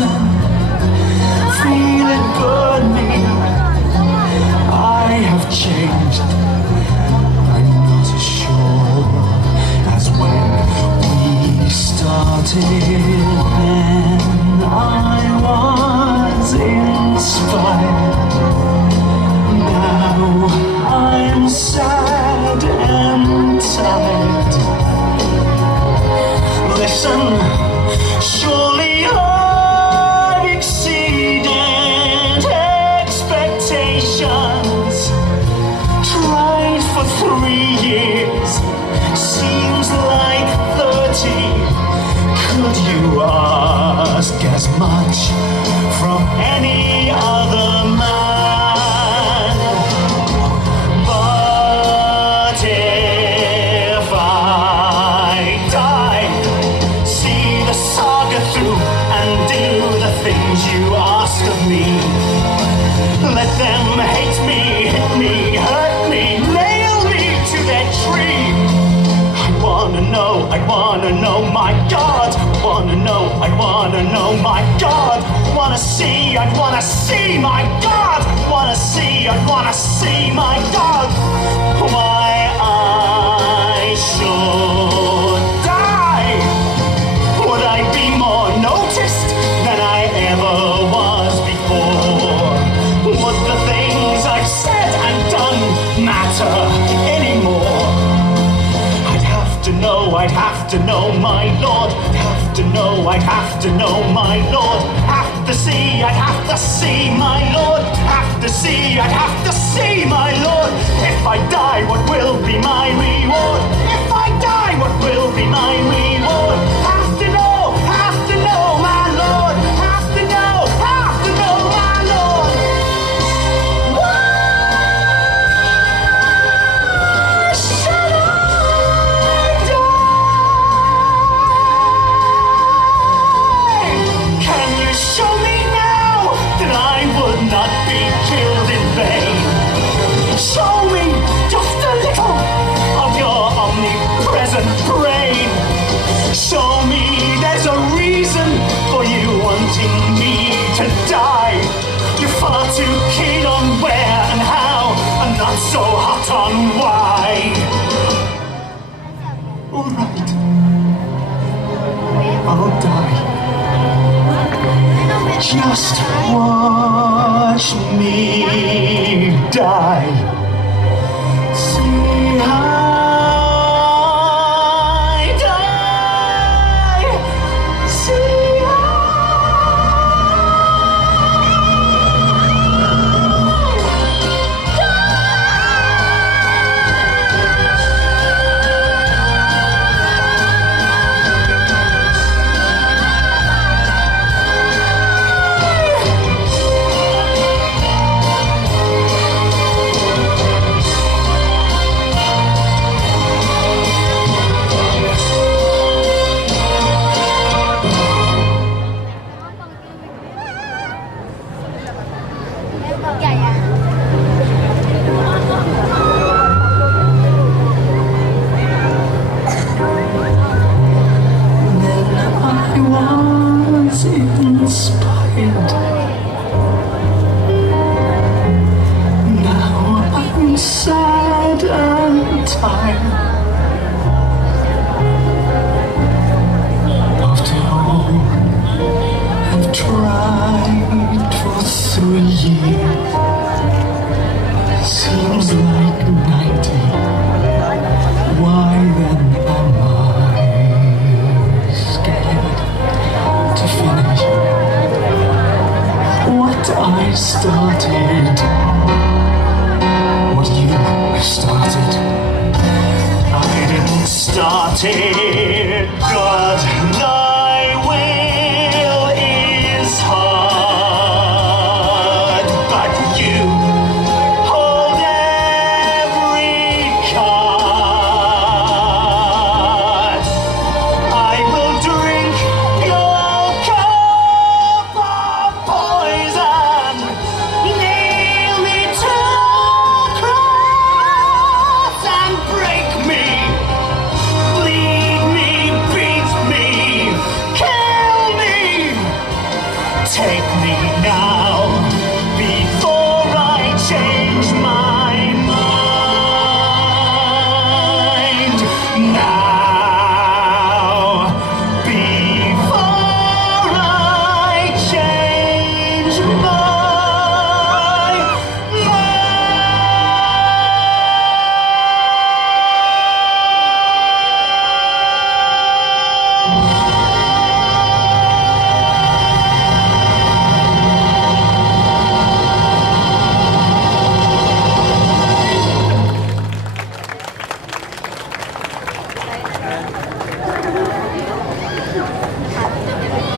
listen, feel it burn me. I have changed, I'm not as sure as when we started. Then I was inspired, now I'm sad and tired. Listen, surely I've exceeded expectations. Tried for 3 years, seems like 30. Could you ask as much from any other man? But if I die, see the saga through and do the things you ask of me. Let them hate me, hit me, hurt me, nail me to their tree. I wanna know, my God. Wanna know, my God. Wanna see, I wanna see, my God. Wanna see, I wanna see, my God. Why I should die. Would I be more noticed than I ever was before? Would the things I've said and done matter anymore? I'd have to know, my Lord. I'd have to know, my Lord. Have to see, I'd have to see, my Lord. Have to see, I'd have to see, my Lord. If I die, what will be my reward? If I die, what will be my reward? Have to know, my Lord. Have to know, my Lord. Why should I die? Can you show me now that I would not be killed in vain? Show me just a little of your omnipresent brain. Show me there's a reason for you wanting me to die. You're far too keen on where and how, and not so hot on why. All right, I'll die. Just watch me die. See how I die. See inspired. Now I'm sad and tired. After all I've tried for 3 years, seems like 90. Why then am I scared to finish what I started? What you started, I didn't start it.